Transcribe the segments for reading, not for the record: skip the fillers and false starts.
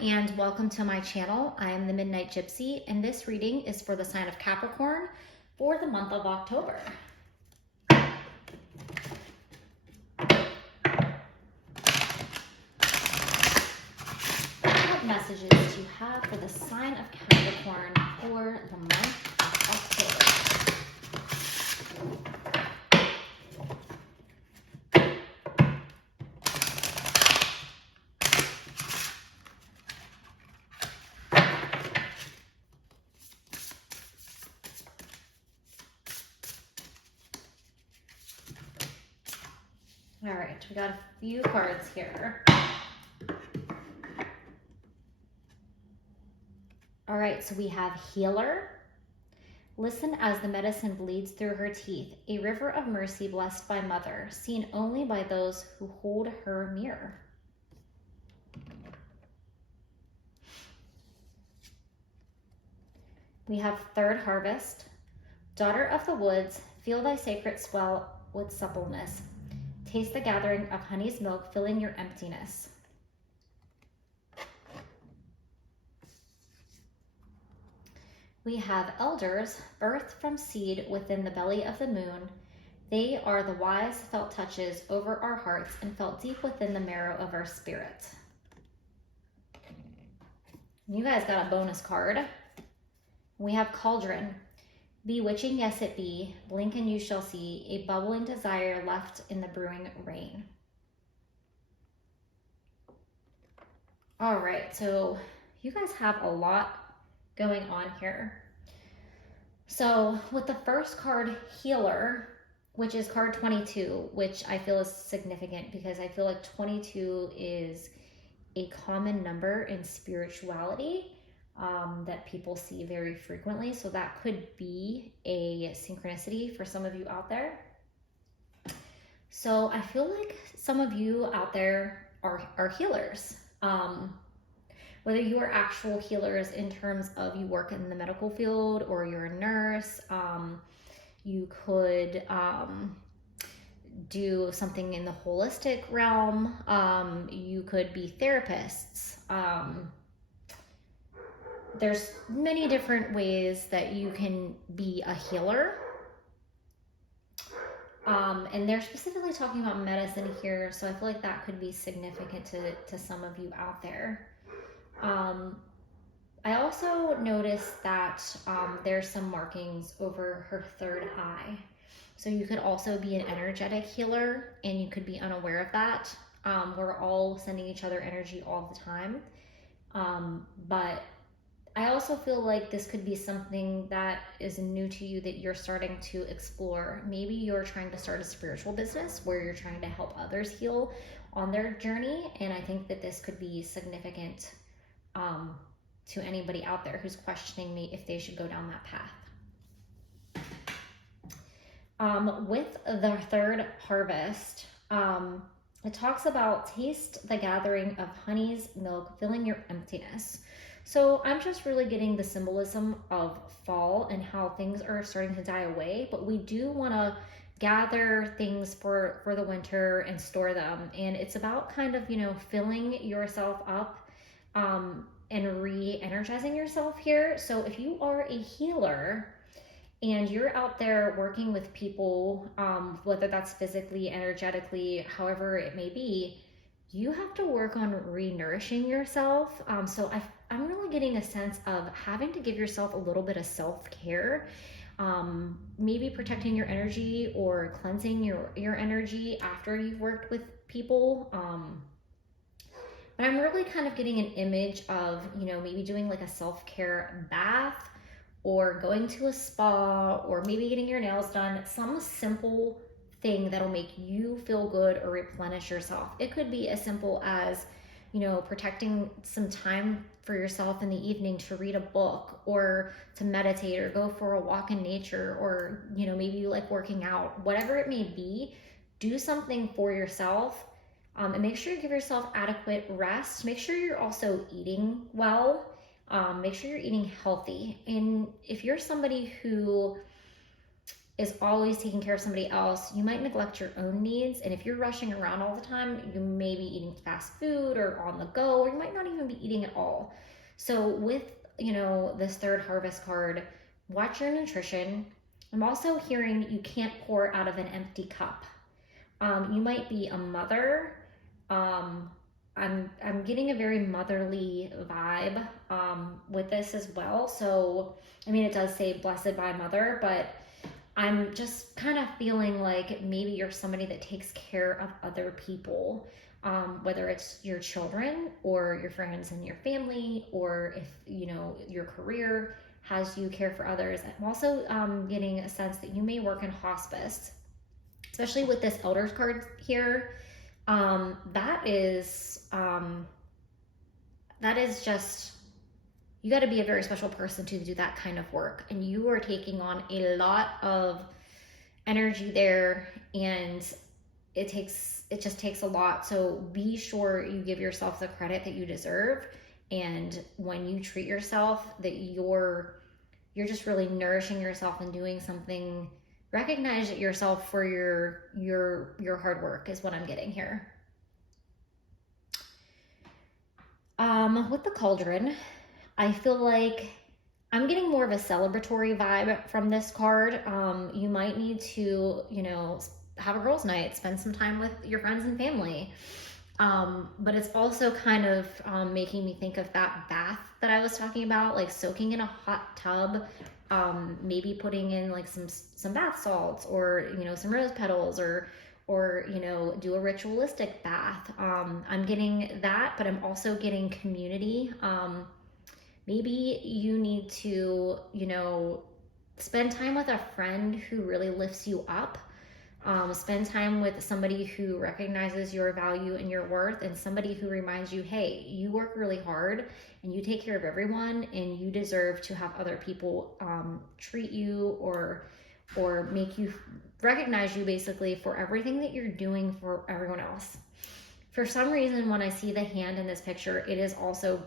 and welcome to my channel. I am the Midnight Gypsy, and this reading is for the sign of Capricorn for the month of October. What messages do you have for the sign of Capricorn for the month of October? All right, we got a few cards here. All right, so we have Healer. Listen as the medicine bleeds through her teeth, a river of mercy blessed by Mother, seen only by those who hold her near. We have Third Harvest. Daughter of the woods, feel thy sacred swell with suppleness. Taste the gathering of honey's milk, filling your emptiness. We have Elders, birthed from seed within the belly of the moon. They are the wise felt touches over our hearts and felt deep within the marrow of our spirit. You guys got a bonus card. We have Cauldron. Bewitching, yes it be, blink and you shall see, a bubbling desire left in the brewing rain. All right, so you guys have a lot going on here. So with the first card, Healer, which is card 22, which I feel is significant because I feel like 22 is a common number in spirituality. That people see very frequently. So that could be a synchronicity for some of you out there. So I feel like some of you out there are healers. Whether you are actual healers in terms of you work in the medical field or you're a nurse, you could do something in the holistic realm. You could be therapists. There's many different ways that you can be a healer. And they're specifically talking about medicine here, so I feel like that could be significant to some of you out there. I also noticed that there's some markings over her third eye. So you could also be an energetic healer, and you could be unaware of that. We're all sending each other energy all the time. But I also feel like this could be something that is new to you that you're starting to explore. Maybe you're trying to start a spiritual business where you're trying to help others heal on their journey. And I think that this could be significant to anybody out there who's questioning me if they should go down that path. With the Third Harvest, it talks about taste the gathering of honey's milk, filling your emptiness. So I'm just really getting the symbolism of fall and how things are starting to die away, but we do want to gather things for the winter and store them. And it's about kind of, filling yourself up and re-energizing yourself here. So if you are a healer and you're out there working with people, whether that's physically, energetically, however it may be, you have to work on re-nourishing yourself. So I'm really getting a sense of having to give yourself a little bit of self-care, maybe protecting your energy or cleansing your energy after you've worked with people. But I'm really kind of getting an image of, maybe doing like a self-care bath or going to a spa or maybe getting your nails done, some simple thing that'll make you feel good or replenish yourself. It could be as simple as, protecting some time for yourself in the evening to read a book or to meditate or go for a walk in nature, or, maybe you like working out, whatever it may be, do something for yourself. And make sure you give yourself adequate rest. Make sure you're also eating well. Make sure you're eating healthy. And if you're somebody who is always taking care of somebody else, you might neglect your own needs. And if you're rushing around all the time, you may be eating fast food or on the go, or you might not even be eating at all. So with, this third harvest card, watch your nutrition. I'm also hearing you can't pour out of an empty cup. You might be a mother. I'm getting a very motherly vibe with this as well. So, I mean, it does say blessed by mother, but I'm just kind of feeling like maybe you're somebody that takes care of other people, whether it's your children or your friends and your family, or if, your career has you care for others. I'm also getting a sense that you may work in hospice, especially with this elders card here. That is just, you got to be a very special person to do that kind of work. And you are taking on a lot of energy there, and it just takes a lot. So be sure you give yourself the credit that you deserve. And when you treat yourself, that you're just really nourishing yourself and doing something. Recognize yourself for your hard work is what I'm getting here. With the cauldron, I feel like I'm getting more of a celebratory vibe from this card. You might need to, have a girls' night, spend some time with your friends and family. But it's also kind of making me think of that bath that I was talking about, like soaking in a hot tub, maybe putting in like some bath salts, or some rose petals, or do a ritualistic bath. I'm getting that, but I'm also getting community. Maybe you need to spend time with a friend who really lifts you up. Spend time with somebody who recognizes your value and your worth, and somebody who reminds you, hey, you work really hard and you take care of everyone, and you deserve to have other people treat you or make you recognize you, basically, for everything that you're doing for everyone else. For some reason, when I see the hand in this picture, it is also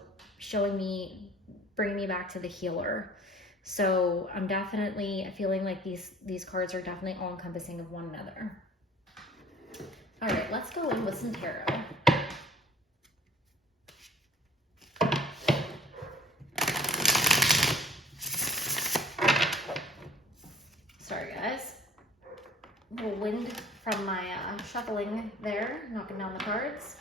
bringing me back to the healer. So I'm definitely feeling like these cards are definitely all encompassing of one another. All right, let's go in with some tarot. Sorry, guys. A little wind from my shuffling there, knocking down the cards.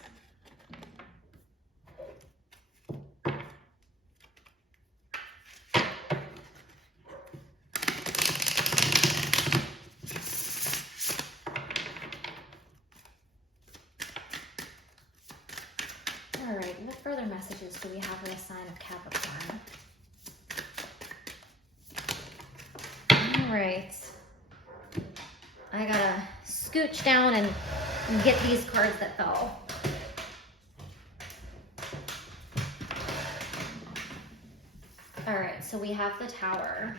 All right, what further messages do we have for the sign of Capricorn? All right. I gotta scooch down and get these cards that fell. All right, so we have the Tower.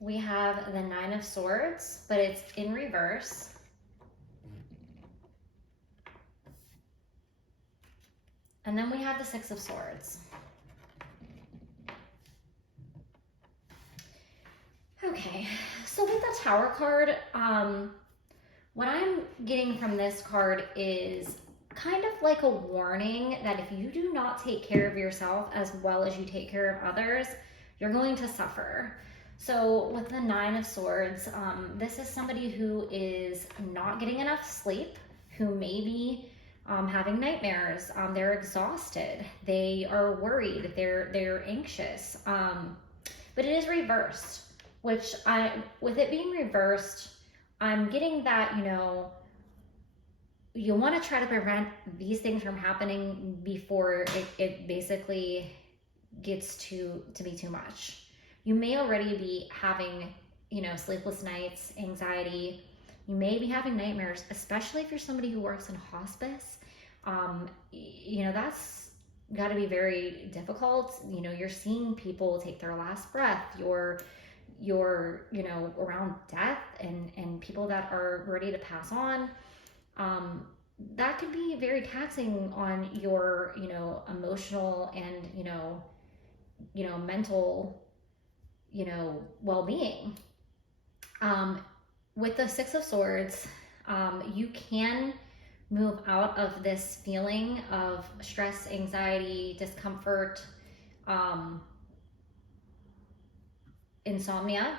We have the Nine of Swords, but it's in reverse. And then we have the Six of Swords. Okay, so with the Tower card, what I'm getting from this card is kind of like a warning that if you do not take care of yourself as well as you take care of others, you're going to suffer. So with the Nine of Swords, this is somebody who is not getting enough sleep, who may be having nightmares. They're exhausted. They are worried. They're anxious. But it is reversed, which with it being reversed, I'm getting that, you want to try to prevent these things from happening before it basically gets to be too much. You may already be having, sleepless nights, anxiety. You may be having nightmares, especially if you're somebody who works in hospice. That's got to be very difficult. You're seeing people take their last breath. You're around death and people that are ready to pass on. That could be very taxing on your, emotional and, mental you know, well-being. With the Six of Swords, you can move out of this feeling of stress, anxiety, discomfort, insomnia,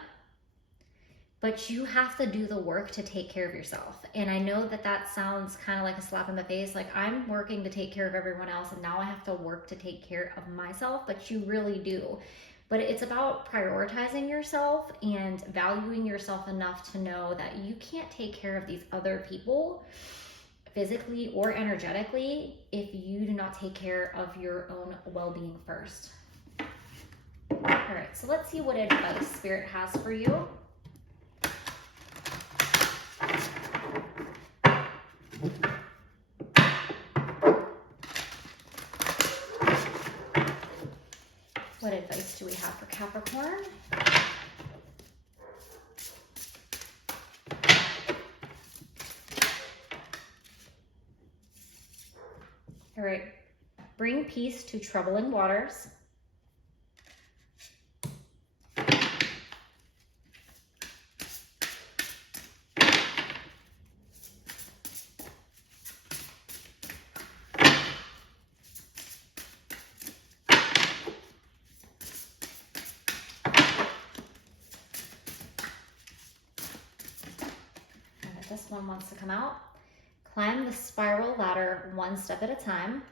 but you have to do the work to take care of yourself. And I know that that sounds kind of like a slap in the face, like I'm working to take care of everyone else and now I have to work to take care of myself, but you really do. But it's about prioritizing yourself and valuing yourself enough to know that you can't take care of these other people physically or energetically if you do not take care of your own well-being first. All right, so let's see what advice Spirit has for you. What advice do we have for Capricorn? All right, bring peace to troubling waters. This one wants to come out. Climb the spiral ladder one step at a time.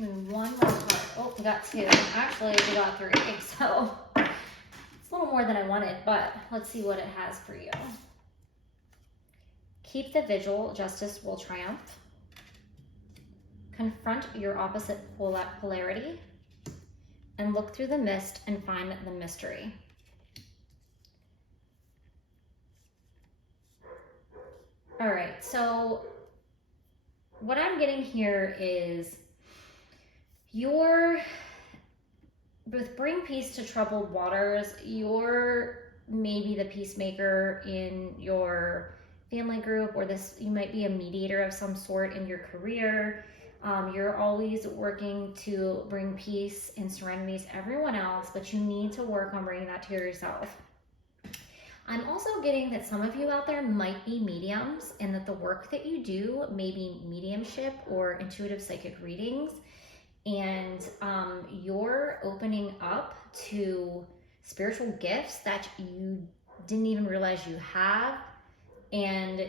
And one more card. Oh, we got two. Actually, we got three. So it's a little more than I wanted, but let's see what it has for you. Keep the vigil. Justice will triumph. Confront your opposite polarity. And look through the mist and find the mystery. All right, so what I'm getting here is with bring peace to troubled waters, you're maybe the peacemaker in your family group, or you might be a mediator of some sort in your career. You're always working to bring peace and serenity to everyone else, but you need to work on bringing that to yourself. I'm also getting that some of you out there might be mediums, and that the work that you do may be mediumship or intuitive psychic readings. And you're opening up to spiritual gifts that you didn't even realize you have. And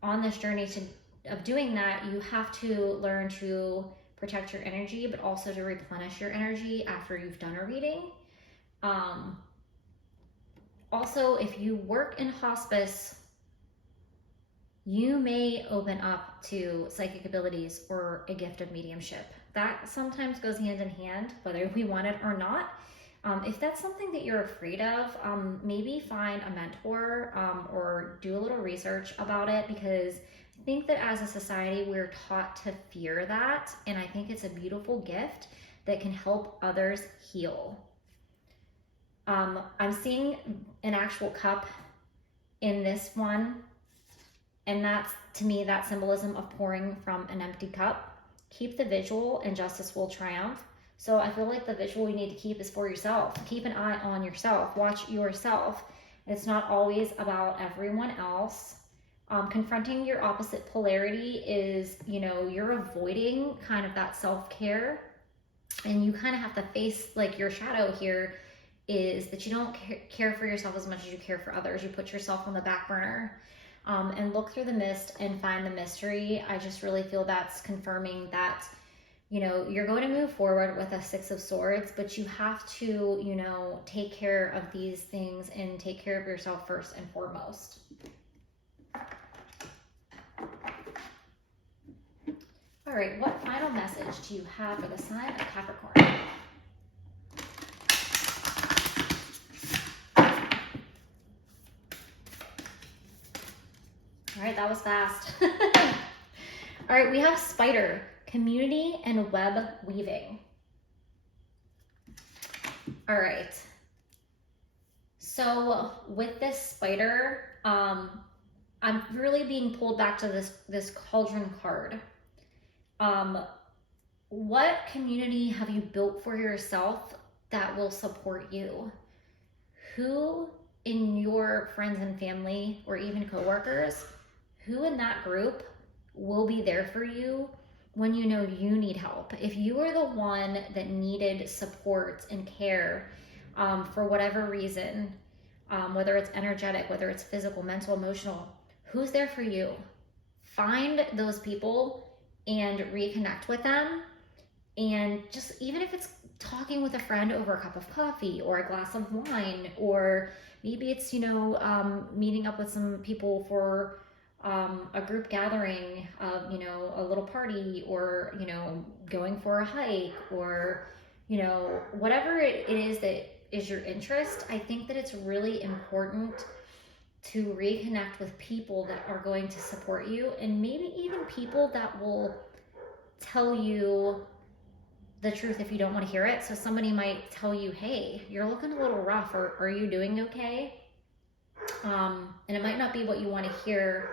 on this journey of doing that, you have to learn to protect your energy, but also to replenish your energy after you've done a reading. Also, if you work in hospice, you may open up to psychic abilities or a gift of mediumship. That sometimes goes hand in hand, whether we want it or not. If that's something that you're afraid of, maybe find a mentor or do a little research about it, because I think that as a society, we're taught to fear that. And I think it's a beautiful gift that can help others heal. I'm seeing an actual cup in this one. And that's, to me, that symbolism of pouring from an empty cup. Keep the vigil and justice will triumph. So I feel like the vigil you need to keep is for yourself. Keep an eye on yourself. Watch yourself. It's not always about everyone else. Confronting your opposite polarity is, you're avoiding kind of that self-care. And you kind of have to face, like, your shadow here is that you don't care for yourself as much as you care for others. You put yourself on the back burner. And look through the mist and find the mystery. I just really feel that's confirming that, you're going to move forward with a Six of Swords, but you have to, take care of these things and take care of yourself first and foremost. All right, what final message do you have for the sign of Capricorn? All right, that was fast. All right, we have spider, community and web weaving. All right. So with this spider, I'm really being pulled back to this cauldron card. What community have you built for yourself that will support you? Who in your friends and family or even coworkers, who in that group will be there for you when you know you need help? If you are the one that needed support and care for whatever reason, whether it's energetic, whether it's physical, mental, emotional, who's there for you? Find those people and reconnect with them. And just, even if it's talking with a friend over a cup of coffee or a glass of wine, or maybe it's, meeting up with some people for a group gathering of, a little party, or, going for a hike, or, whatever it is that is your interest. I think that it's really important to reconnect with people that are going to support you, and maybe even people that will tell you the truth if you don't want to hear it. So somebody might tell you, hey, you're looking a little rough, or are you doing okay? And it might not be what you want to hear,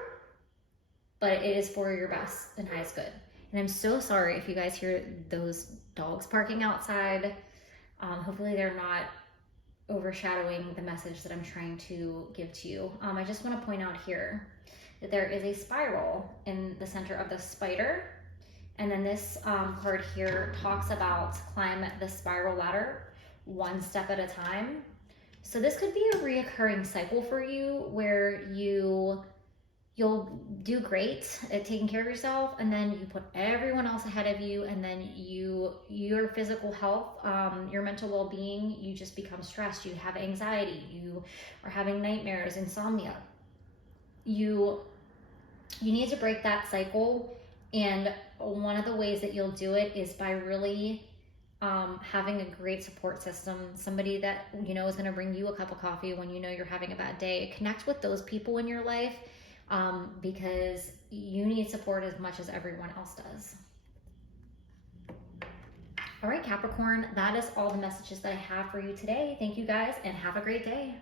but it is for your best and highest good. And I'm so sorry if you guys hear those dogs barking outside. Hopefully they're not overshadowing the message that I'm trying to give to you. I just want to point out here that there is a spiral in the center of the spider. And then this card here talks about climb the spiral ladder one step at a time. So this could be a reoccurring cycle for you, where you'll do great at taking care of yourself, and then you put everyone else ahead of you, and then your physical health, your mental well-being, you just become stressed, you have anxiety, you are having nightmares, insomnia. You need to break that cycle, and one of the ways that you'll do it is by really having a great support system, somebody that is going to bring you a cup of coffee when you're having a bad day. Connect with those people in your life, because you need support as much as everyone else does. All right, Capricorn, that is all the messages that I have for you today. Thank you guys, and have a great day.